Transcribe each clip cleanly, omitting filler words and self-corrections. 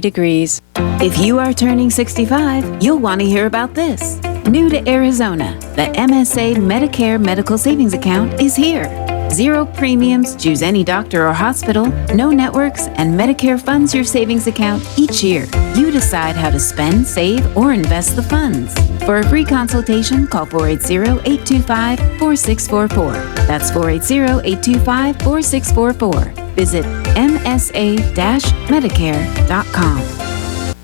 degrees. If you are turning 65, you'll want to hear about this. New to Arizona, the MSA Medicare Medical Savings Account is here. 0 premiums, choose any doctor or hospital, no networks, and Medicare funds your savings account each year. You decide how to spend, save, or invest the funds. For a free consultation, call 480-825-4644. That's 480-825-4644. Visit msa-medicare.com.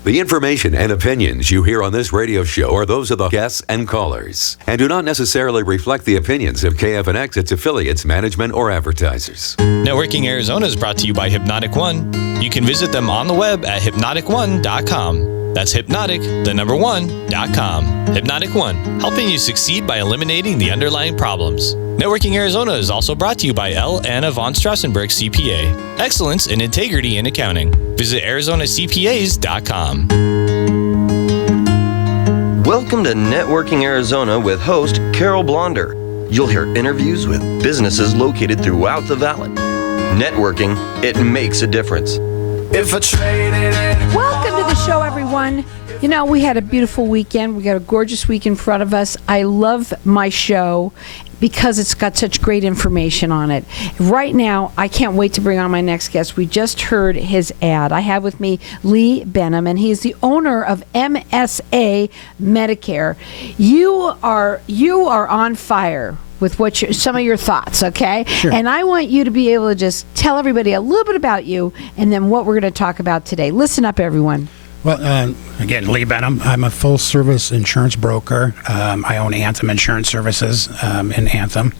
The information and opinions you hear on this radio show are those of the guests and callers and do not necessarily reflect the opinions of KFNX, its affiliates, management, or advertisers. Networking Arizona is brought to you by Hypnotic One. You can visit them on the web at hypnotic1.com. That's hypnotic1.com. Hypnotic One, helping you succeed by eliminating the underlying problems. Networking Arizona is also brought to you by L. Anna von Strassenberg CPA. Excellence and integrity in accounting. Visit ArizonaCPAs.com. Welcome to Networking Arizona with host Carol Blonder. You'll hear interviews with businesses located throughout the valley. Networking, it makes a difference. Welcome to the show, everyone. You know, we had a beautiful weekend. We got a gorgeous week in front of us. I love my show because it's got such great information on it. Right now, I can't wait to bring on my next guest. We just heard his ad. I have with me Lee Benham, and he is the owner of MSA Medicare. You are on fire with some of your thoughts, okay? Sure. And I want you to be able to just tell everybody a little bit about you and then what we're going to talk about today. Listen up, everyone. Well, again, Lee Benham. I'm a full-service insurance broker. I own Anthem Insurance Services in Anthem.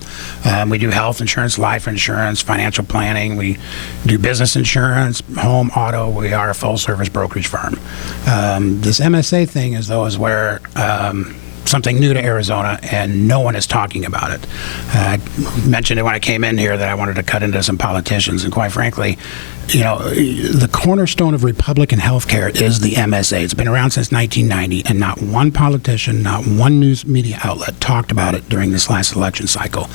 We do health insurance, life insurance, financial planning. We do business insurance, home, auto. We are a full-service brokerage firm. This MSA thing is where something new to Arizona, and no one is talking about it. I mentioned it when I came in here that I wanted to cut into some politicians, and quite frankly, you know, the cornerstone of Republican healthcare is the MSA. It's been around since 1990, and not one politician, not one news media outlet talked about it during this last election cycle.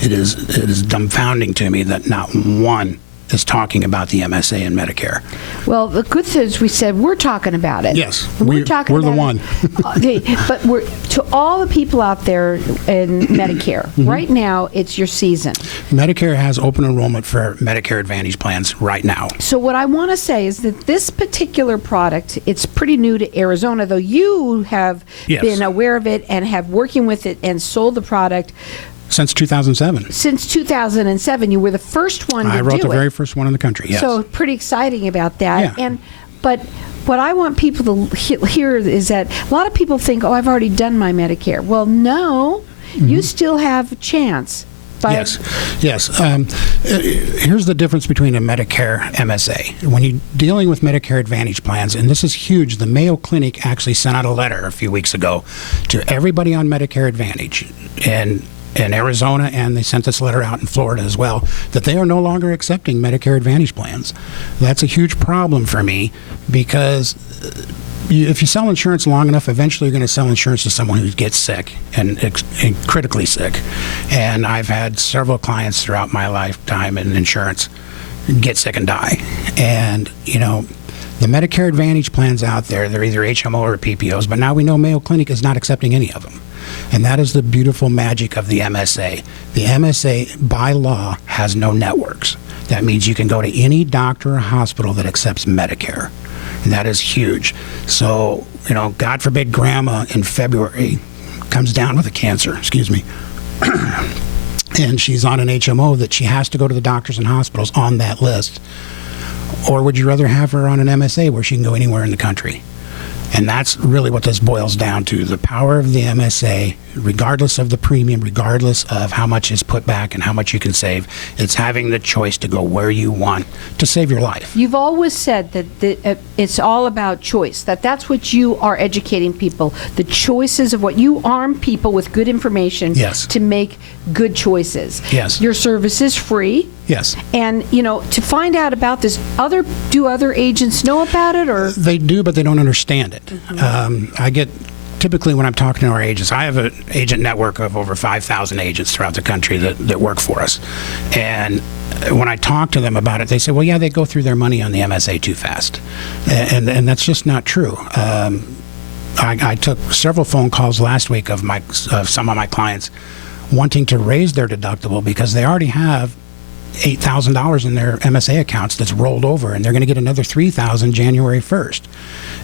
It is dumbfounding to me that not one is talking about the MSA and Medicare. Well, the good thing is we said we're talking about it. Yes, we're talking we're about the one. Okay, but we're to all the people out there in Medicare. Right now, it's your season. Medicare has open enrollment for Medicare Advantage plans right now. So what I want to say is that this particular product, it's pretty new to Arizona, though you have been aware of it and have working with it and sold the product. Since 2007. Since 2007, you were the first one to do it. I wrote the very first one in the country, yes. So pretty exciting about that. Yeah. But what I want people to hear is that a lot of people think, I've already done my Medicare. Well, no, you still have a chance. Yes. Here's the difference between a Medicare MSA. When you're dealing with Medicare Advantage plans, and this is huge, the Mayo Clinic actually sent out a letter a few weeks ago to everybody on Medicare Advantage in Arizona, and they sent this letter out in Florida as well, that they are no longer accepting Medicare Advantage plans. That's a huge problem for me because if you sell insurance long enough, eventually you're going to sell insurance to someone who gets sick and critically sick. And I've had several clients throughout my lifetime in insurance get sick and die. And, you know, the Medicare Advantage plans out there, they're either HMO or PPOs, but now we know Mayo Clinic is not accepting any of them. And that is the beautiful magic of the MSA. The MSA, by law, has no networks. That means you can go to any doctor or hospital that accepts Medicare. And that is huge. So, you know, God forbid grandma in February comes down with a cancer, and she's on an HMO that she has to go to the doctors and hospitals on that list. Or would you rather have her on an MSA where she can go anywhere in the country? And that's really what this boils down to. The power of the MSA, regardless of the premium, regardless of how much is put back and how much you can save, it's having the choice to go where you want to save your life. You've always said that it's all about choice, that's what you are educating people, the choices of what you arm people with good information to make good choices. Yes. Your service is free. Yes. And, you know, to find out about this, do other agents know about it? Or they do, but they don't understand it. I get, typically when I'm talking to our agents, I have an agent network of over 5,000 agents throughout the country that work for us. And when I talk to them about it, they say, well, yeah, they go through their money on the MSA too fast. And that's just not true. I took several phone calls last week of some of my clients wanting to raise their deductible because they already have $8,000 in their MSA accounts that's rolled over, and they're going to get another $3,000 January 1st.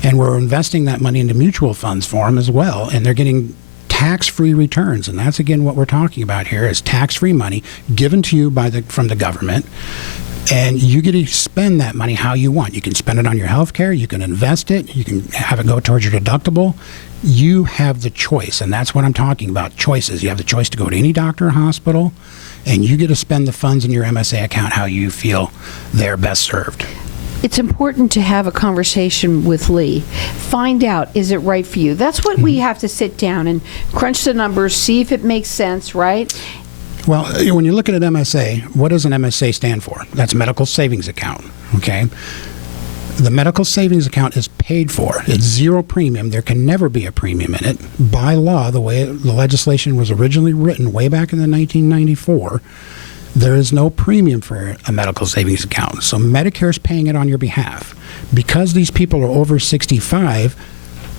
And we're investing that money into mutual funds for them as well, and they're getting tax-free returns. And that's, again, what we're talking about here is tax-free money given to you from the government, and you get to spend that money how you want. You can spend it on your health care, you can invest it, you can have it go towards your deductible. You have the choice, and that's what I'm talking about, choices. You have the choice to go to any doctor or hospital, and you get to spend the funds in your MSA account how you feel they're best served. It's important to have a conversation with Lee. Find out, is it right for you? That's what we have to sit down and crunch the numbers, see if it makes sense, right? Well, when you look at an MSA, what does an MSA stand for? That's medical savings account, okay? The medical savings account is paid for. It's zero premium. There can never be a premium in it. By law, the way the legislation was originally written way back in the 1994, there is no premium for a medical savings account. So Medicare is paying it on your behalf. Because these people are over 65,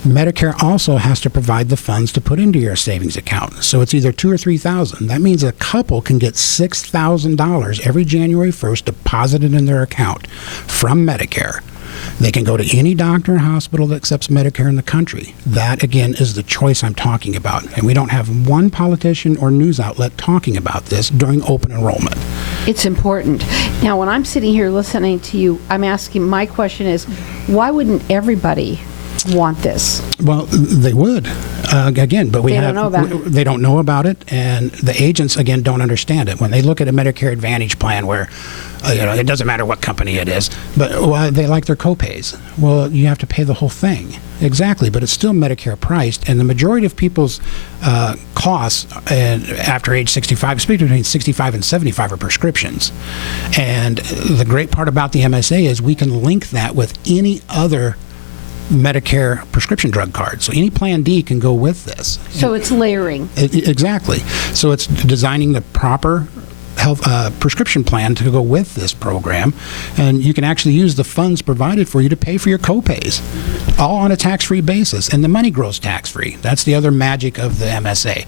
Medicare also has to provide the funds to put into your savings account. So it's either $2,000 or $3,000. That means a couple can get $6,000 every January 1st deposited in their account from Medicare. They can go to any doctor or hospital that accepts Medicare in the country. That, again, is the choice I'm talking about. And we don't have one politician or news outlet talking about this during open enrollment. It's important. Now, when I'm sitting here listening to you, I'm asking, my question is, why wouldn't everybody want this? Well, they would, again, but They don't know about it. They don't know about it, and the agents, again, don't understand it. When they look at a Medicare Advantage plan where it doesn't matter what company it is, but they like their copays. Well, you have to pay the whole thing. Exactly, but it's still Medicare priced, and the majority of people's costs after age 65, especially between 65 and 75, are prescriptions. And the great part about the MSA is we can link that with any other Medicare prescription drug card. So any Plan D can go with this. So it's layering. Exactly. So it's designing the proper health prescription plan to go with this program, and you can actually use the funds provided for you to pay for your copays, all on a tax-free basis, and the money grows tax-free. That's the other magic of the MSA.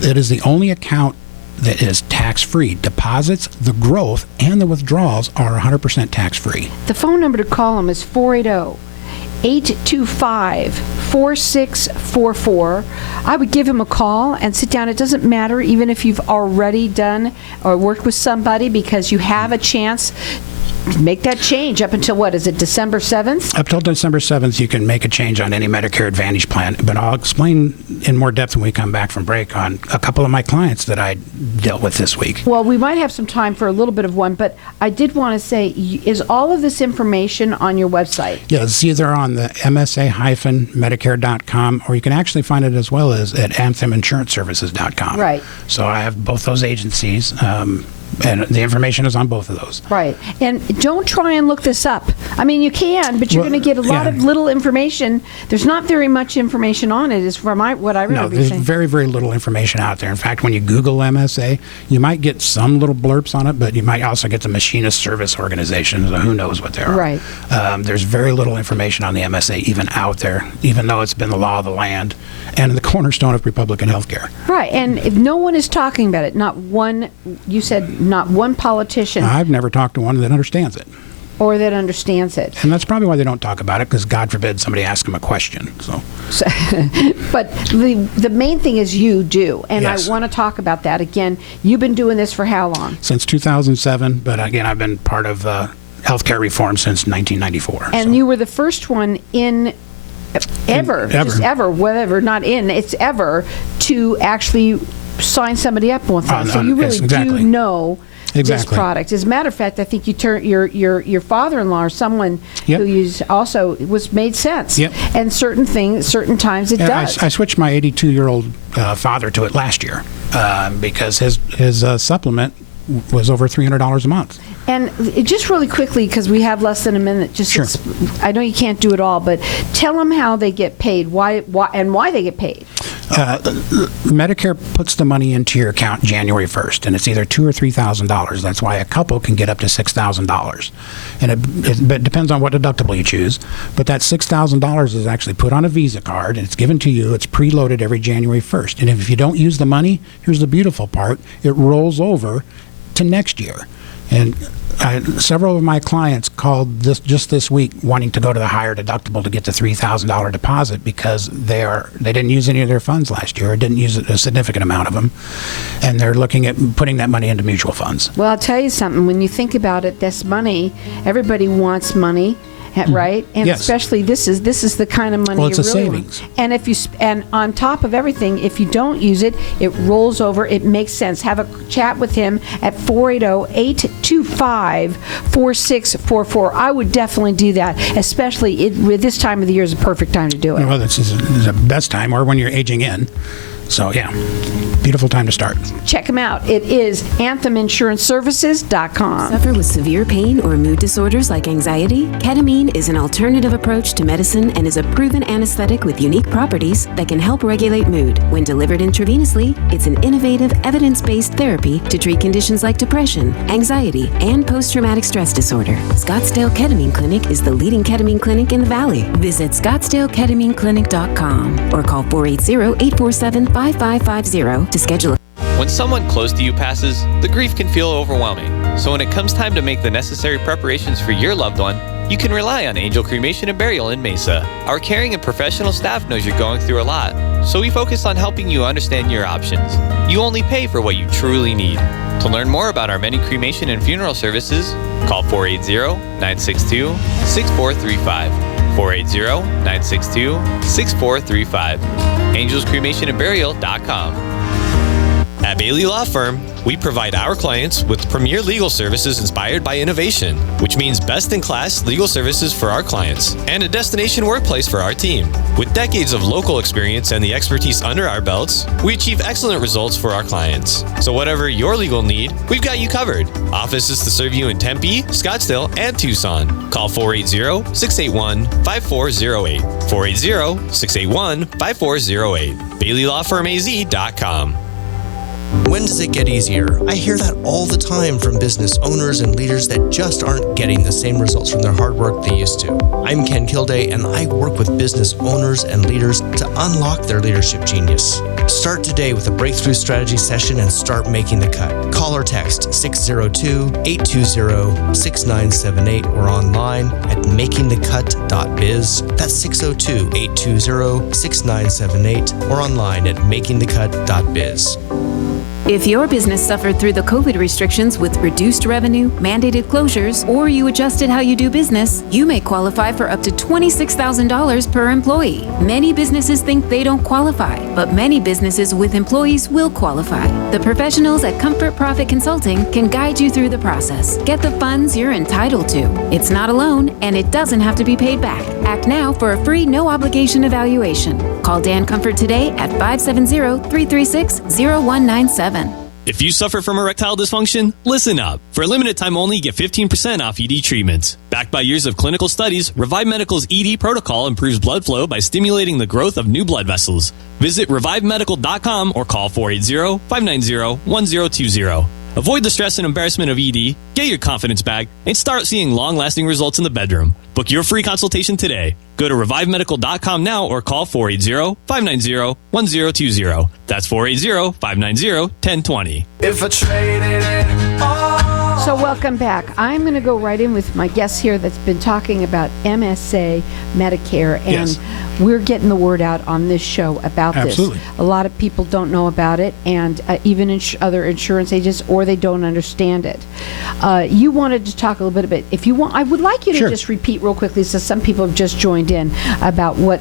It is the only account that is tax-free. Deposits, the growth, and the withdrawals are 100% tax-free. The phone number to call them is 480-825-4644. I would give him a call and sit down. It doesn't matter even if you've already done or worked with somebody, because you have a chance to make that change up until, what is it, December 7th? Up till December 7th, you can make a change on any Medicare Advantage plan, but I'll explain in more depth when we come back from break on a couple of my clients that I dealt with this week. Well, we might have some time for a little bit of one, but I did want to say, is all of this information on your website? Yeah, it's either on the MSA-Medicare.com, or you can actually find it as well as at AnthemInsuranceServices.com. Right. So I have both those agencies, and the information is on both of those. Right. And don't try and look this up. I mean, you can, but you're going to get a lot of little information. There's not very much information on it, is from what I remember. No, there's saying. very, very little information out there. In fact, when you Google MSA, you might get some little blurbs on it, but you might also get the machinist service organizations. Who knows what they are. Right. There's very little information on the MSA even out there, even though it's been the law of the land and the cornerstone of Republican healthcare. Right. And if no one is talking about it, not one, you said not one politician. I've never talked to one that understands it. Or that understands it. And that's probably why they don't talk about it, because God forbid somebody asks them a question. So, but the main thing is you do. And yes. I want to talk about that. Again, you've been doing this for how long? Since 2007, but again, I've been part of healthcare reform since 1994. And so. you were the first one ever, to actually sign somebody up with that. So you really do know this product. As a matter of fact, I think you your father-in-law or someone who also made sense. Yep. And certain times it does. I switched my 82-year-old father to it last year because his supplement was over $300 a month. And just really quickly, because we have less than a minute, Sure. I know you can't do it all, but tell them how they get paid, why they get paid. Medicare puts the money into your account January 1st, and it's either $2,000 or $3,000. That's why a couple can get up to $6,000. And it depends on what deductible you choose. But that $6,000 is actually put on a Visa card, and it's given to you. It's preloaded every January 1st. And if you don't use the money, here's the beautiful part, it rolls over to next year. And several of my clients called just this week wanting to go to the higher deductible to get the $3,000 deposit because they didn't use any of their funds last year, or didn't use a significant amount of them, and they're looking at putting that money into mutual funds. Well, I'll tell you something. When you think about it, this money, everybody wants money. Right, and yes. Especially this is the kind of money. Well, it's you a really savings. Want. And if you and on top of everything, if you don't use it, it rolls over. It makes sense. Have a chat with him at 480-825-4644. I would definitely do that, especially with this time of the year is a perfect time to do it. Well, this is the best time, or when you're aging in. So, yeah, beautiful time to start. Check them out. It is AnthemInsuranceServices.com. Suffer with severe pain or mood disorders like anxiety? Ketamine is an alternative approach to medicine and is a proven anesthetic with unique properties that can help regulate mood. When delivered intravenously, it's an innovative, evidence-based therapy to treat conditions like depression, anxiety, and post-traumatic stress disorder. Scottsdale Ketamine Clinic is the leading ketamine clinic in the Valley. Visit ScottsdaleKetamineClinic.com or call 480-847-5550 to schedule. When someone close to you passes, the grief can feel overwhelming. So when it comes time to make the necessary preparations for your loved one, you can rely on Angel Cremation and Burial in Mesa. Our caring and professional staff knows you're going through a lot, so we focus on helping you understand your options. You only pay for what you truly need. To learn more about our many cremation and funeral services, call 480-962-6435. 480-962-6435. AngelsCremationandBurial.com. At Bailey Law Firm, we provide our clients with premier legal services inspired by innovation, which means best-in-class legal services for our clients and a destination workplace for our team. With decades of local experience and the expertise under our belts, we achieve excellent results for our clients. So whatever your legal need, we've got you covered. Offices to serve you in Tempe, Scottsdale, and Tucson. Call 480-681-5408. 480-681-5408. BaileyLawFirmAZ.com. When does it get easier? I hear that all the time from business owners and leaders that just aren't getting the same results from their hard work they used to. I'm Ken Kilday, and I work with business owners and leaders to unlock their leadership genius. Start today with a breakthrough strategy session and start making the cut. Call or text 602-820-6978 or online at makingthecut.biz. That's 602-820-6978 or online at makingthecut.biz. If your business suffered through the COVID restrictions with reduced revenue, mandated closures, or you adjusted how you do business, you may qualify for up to $26,000 per employee. Many businesses think they don't qualify, but many businesses with employees will qualify. The professionals at Comfort Profit Consulting can guide you through the process. Get the funds you're entitled to. It's not a loan, and it doesn't have to be paid back. Act now for a free no-obligation evaluation. Call Dan Comfort today at 570-336-0197. If you suffer from erectile dysfunction, listen up. For a limited time only, get 15% off ED treatments. Backed by years of clinical studies, Revive Medical's ED protocol improves blood flow by stimulating the growth of new blood vessels. Visit revivemedical.com or call 480-590-1020. Avoid the stress and embarrassment of ED, get your confidence back, and start seeing long-lasting results in the bedroom. Book your free consultation today. Go to revivemedical.com now or call 480-590-1020. That's 480-590-1020. If I traded it all. So welcome back. I'm going to go right in with my guest here that's been talking about MSA Medicare, and Yes. we're getting the word out on this show about Absolutely. this. A lot of people don't know about it, and even other insurance agents, or they don't understand it. You wanted to talk a little bit about, if you want, I would like you to Sure. just repeat real quickly, so some people have just joined in, about what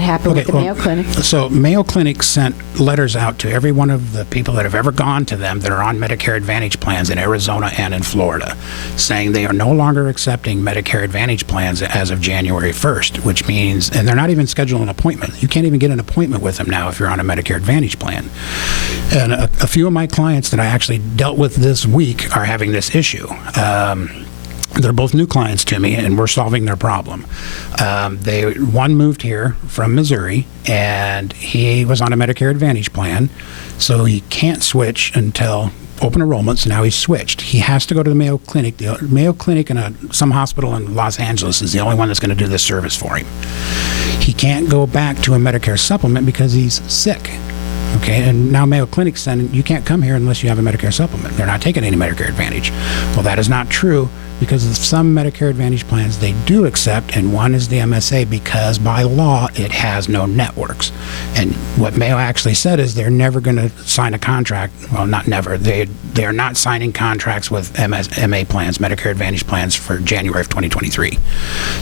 happened with the Mayo Clinic. So Mayo Clinic sent letters out to every one of the people that have ever gone to them that are on Medicare Advantage plans in Arizona and in Florida, saying they are no longer accepting Medicare Advantage plans as of January 1st, which means, and they're not even scheduling an appointment. You can't even get an appointment with them now if you're on a Medicare Advantage plan. And a few of my clients that I actually dealt with this week are having this issue. They're both new clients to me, and we're solving their problem. One moved here from Missouri, and he was on a Medicare Advantage plan, so he can't switch until open enrollment, so now he's switched. He has to go to the Mayo Clinic. The Mayo Clinic in some hospital in Los Angeles is the only one that's going to do this service for him. He can't go back to a Medicare supplement because he's sick. Okay, and now Mayo Clinic's saying you can't come here unless you have a Medicare supplement. They're not taking any Medicare Advantage. Well, that is not true, because of some Medicare Advantage plans they do accept, and one is the MSA, because by law it has no networks. And what Mayo actually said is they're never going to sign a contract. Well, not never. They are not signing contracts with MA plans, Medicare Advantage plans, for January of 2023.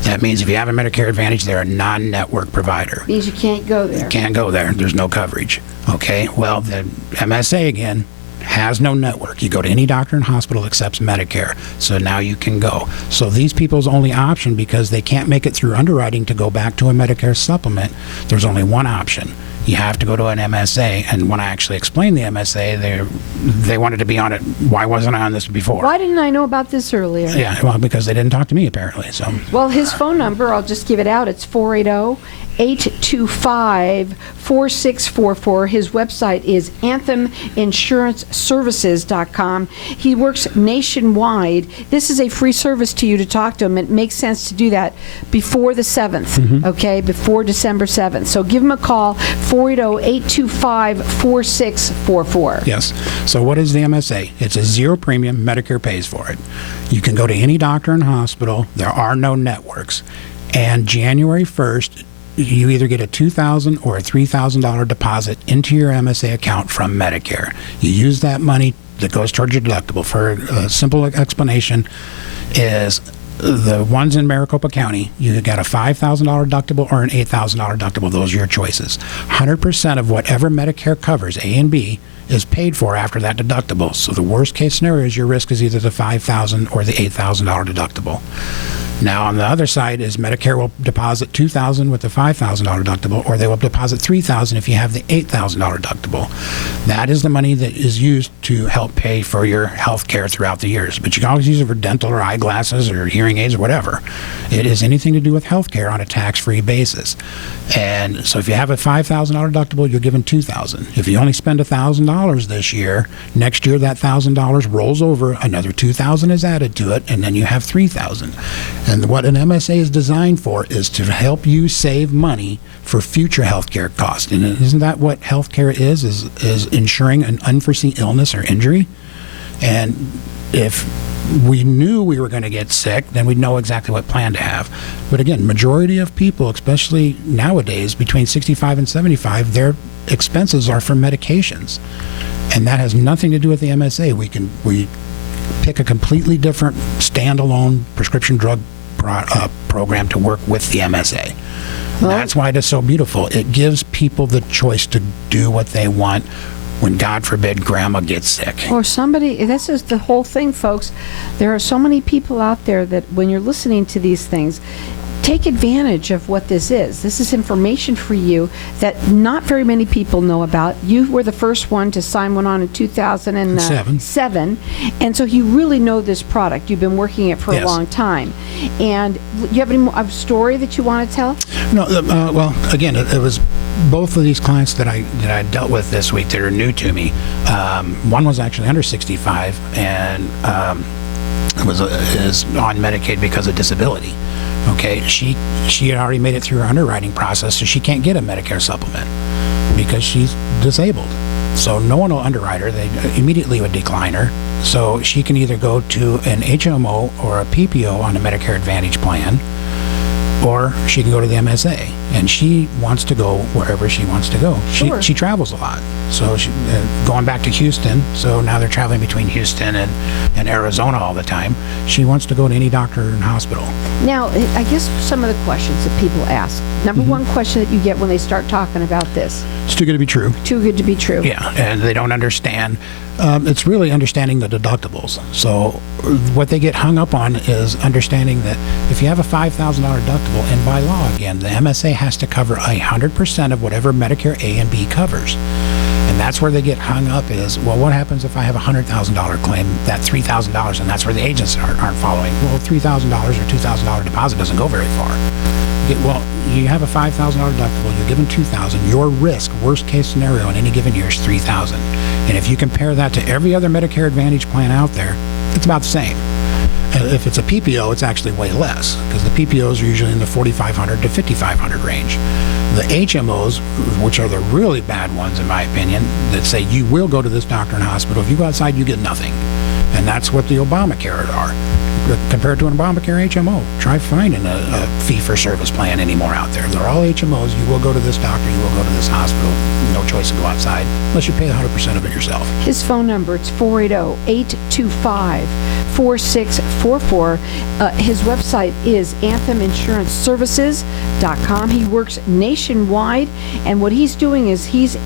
That means if you have a Medicare Advantage, they're a non-network provider. Means you can't go there. Can't go there. There's no coverage. Okay, well, the MSA, again, has no network. You go to any doctor and hospital accepts Medicare, so now you can go. So these people's only option, because they can't make it through underwriting to go back to a Medicare supplement, there's only one option. You have to go to an MSA, and when I actually explained the MSA, they wanted to be on it. Why wasn't I on this before? Why didn't I know about this earlier? Yeah, well, because they didn't talk to me, apparently. So. Well, his phone number, I'll just give it out. It's 480-825-4644. His website is antheminsuranceservices.com. He works nationwide. This is a free service to you to talk to him. It makes sense to do that before the 7th, okay, before December 7th. So give him a call, 480-825-4644. Yes. So what is the MSA? It's a zero premium. Medicare pays for it. You can go to any doctor and hospital. There are no networks. And January 1st, you either get a $2,000 or a $3,000 deposit into your MSA account from Medicare. You use that money that goes towards your deductible. For a simple explanation is the ones in Maricopa County, you got a $5,000 deductible or an $8,000 deductible. Those are your choices. 100% of whatever Medicare covers, A and B, is paid for after that deductible. So the worst case scenario is your risk is either the $5,000 or the $8,000 deductible. Now, on the other side is Medicare will deposit $2,000 with the $5,000 deductible, or they will deposit $3,000 if you have the $8,000 deductible. That is the money that is used to help pay for your health care throughout the years. But you can always use it for dental or eyeglasses or hearing aids or whatever. It is anything to do with health care on a tax-free basis. And so if you have a $5,000 deductible, you're given $2,000. If you only spend $1,000 this year, next year that $1,000 rolls over, another $2,000 is added to it, and then you have $3,000. And what an MSA is designed for is to help you save money for future health care costs. And isn't that what health care is insuring an unforeseen illness or injury? And if we knew we were going to get sick, then we'd know exactly what plan to have. But again, majority of people, especially nowadays, between 65 and 75, their expenses are for medications. And that has nothing to do with the MSA. We pick a completely different standalone prescription drug program to work with the MSA. Well, that's why it is so beautiful. It gives people the choice to do what they want when, God forbid, grandma gets sick. Or somebody, this is the whole thing, folks. There are so many people out there that when you're listening to these things, take advantage of what this is. This is information for you that not very many people know about. You were the first one to sign one on in 2007. And so you really know this product. You've been working it for a long time. And you have any more, a story that you want to tell? No, well, again, it was both of these clients that I dealt with this week that are new to me. One was actually under 65 and is on Medicaid because of disability. Okay, she had already made it through her underwriting process, so she can't get a Medicare supplement because she's disabled. So no one will underwrite her. They immediately would decline her. So she can either go to an HMO or a PPO on a Medicare Advantage plan, or she can go to the MSA. And she wants to go wherever she wants to go. Sure. She travels a lot. So she, going back to Houston, so now they're traveling between Houston and Arizona all the time. She wants to go to any doctor and hospital. Now, I guess some of the questions that people ask. Number one question that you get when they start talking about this. It's too good to be true. Too good to be true. Yeah, and they don't understand. It's really understanding the deductibles. So what they get hung up on is understanding that if you have a $5,000 deductible, and by law, again, the MSA has to cover 100% of whatever Medicare A and B covers. And And that's where they get hung up is, well, what happens if I have a $100,000 claim, that $3,000, and that's where the agents aren't following. Well, $3,000 or $2,000 deposit doesn't go very far. Well, you have a $5,000 deductible, you're given $2,000. Your risk, worst case scenario in any given year, is $3,000. And if you compare that to every other Medicare Advantage plan out there, it's about the same. If it's a PPO, it's actually way less because the PPOs are usually in the $4,500 to $5,500 range. The HMOs, which are the really bad ones in my opinion, that say you will go to this doctor and hospital. If you go outside, you get nothing. And that's what the Obamacare are. Compared to an Obamacare HMO, try finding a fee-for-service plan anymore out there. They're all HMOs. You will go to this doctor, you will go to this hospital. No choice to go outside unless you pay 100% of it yourself. His phone number, it's 480-825-4644. His website is antheminsuranceservices.com. He works nationwide, and what he's doing is he's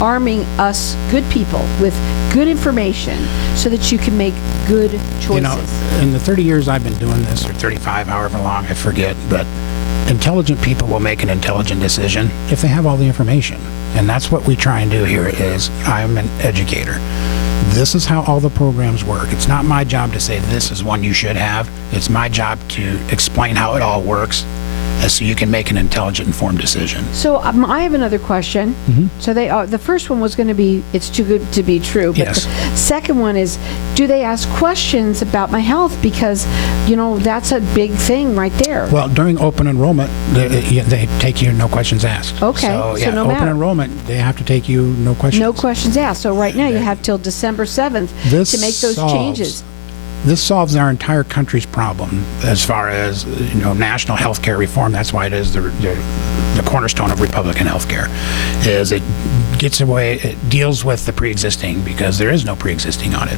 arming us good people with good information so that you can make good choices. You know, in the 30 years I've been doing this, or 35, however long, I forget, but intelligent people will make an intelligent decision if they have all the information. And that's what we try and do here is I'm an educator. This is how all the programs work. It's not my job to say this is one you should have. It's my job to explain how it all works so you can make an intelligent, informed decision. So I have another question. Mm-hmm. So the first one was going to be, it's too good to be true. But Yes. The second one is, do they ask questions about my health? Because, you know, that's a big thing right there. Well, during open enrollment, they take you no questions asked. Okay, So, so yeah, no open matter. enrollment, they have to take you no questions. No questions asked. So right now you have till December 7th to make those changes. This solves our entire country's problem as far as, you know, national health care reform. That's why it is the cornerstone of Republican health care, is it gets away, it deals with the pre-existing because there is no pre-existing on it.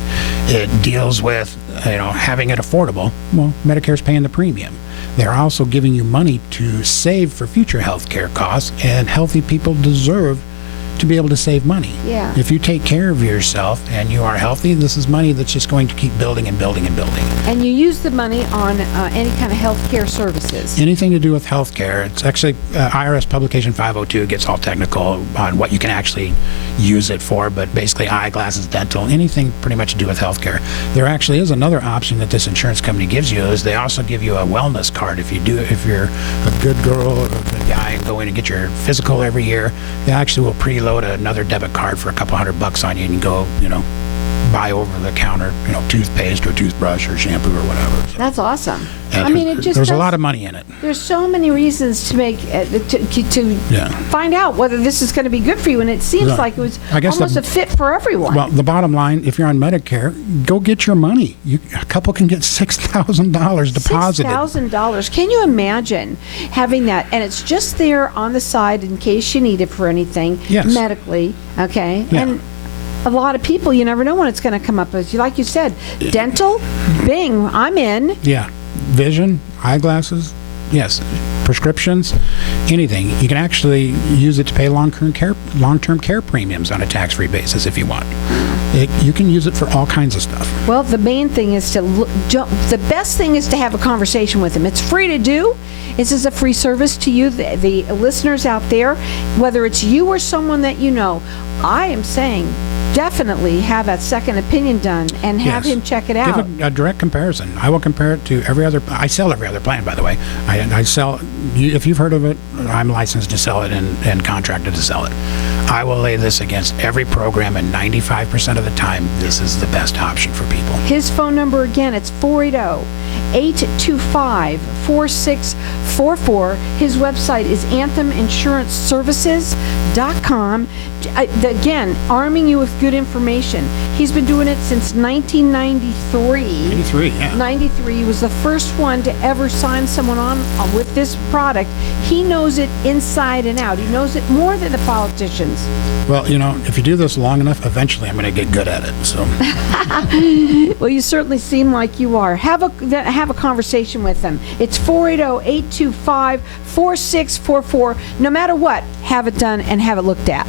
It deals with, you know, having it affordable. Well, Medicare's paying the premium. They're also giving you money to save for future health care costs, and healthy people deserve to be able to save money. Yeah. If you take care of yourself and you are healthy, this is money that's just going to keep building and building and building. And you use the money on any kind of health care services. Anything to do with healthcare, it's actually IRS Publication 502 gets all technical on what you can actually use it for, but basically eyeglasses, dental, anything pretty much to do with healthcare. There actually is another option that this insurance company gives you, is they also give you a wellness card. If you're a good girl or a good guy and go in and get your physical every year, they actually will preload another debit card for a couple $100 on you, and you can go, you know, buy over the counter, you know, toothpaste or toothbrush or shampoo or whatever. So, That's awesome. yeah, I mean, it just there's a does- lot of money in it. There's so many reasons to make to Yeah. find out whether this is going to be good for you, and it seems Yeah. like it was I guess almost the- a fit for everyone. Well, the bottom line, if you're on Medicare, go get your money. A couple can get $6,000 deposited. $6,000. Can you imagine having that? And it's just there on the side in case you need it for anything Yes. medically. Okay. Yeah. And a lot of people, you never know when it's going to come up. As you, like you said, dental, bing, I'm in. Yeah. Vision, eyeglasses, yes. Prescriptions, anything. You can actually use it to pay long-term care premiums on a tax-free basis if you want. You can use it for all kinds of stuff. Well, the main thing is the best thing is to have a conversation with them. It's free to do. This is a free service to you, the listeners out there, whether it's you or someone that you know. I am saying definitely have that second opinion done and have Yes. him check it out. Give a direct comparison. I will compare it to every other. I sell every other plan, by the way. I sell. If you've heard of it, I'm licensed to sell it and contracted to sell it. I will lay this against every program, and 95% of the time, this is the best option for people. His phone number again, it's 480-825-4644. His website is antheminsuranceservices.com. Again, arming you with good information. He's been doing it since 1993. 83, yeah. 93. He was the first one to ever sign someone on with this product. He knows it inside and out. He knows it more than the politicians. Well, you know, if you do this long enough, eventually I'm going to get good at it. So, Well, you certainly seem like you are. Have a conversation with them. It's 480-825-4644. No matter what, have it done and have it looked at.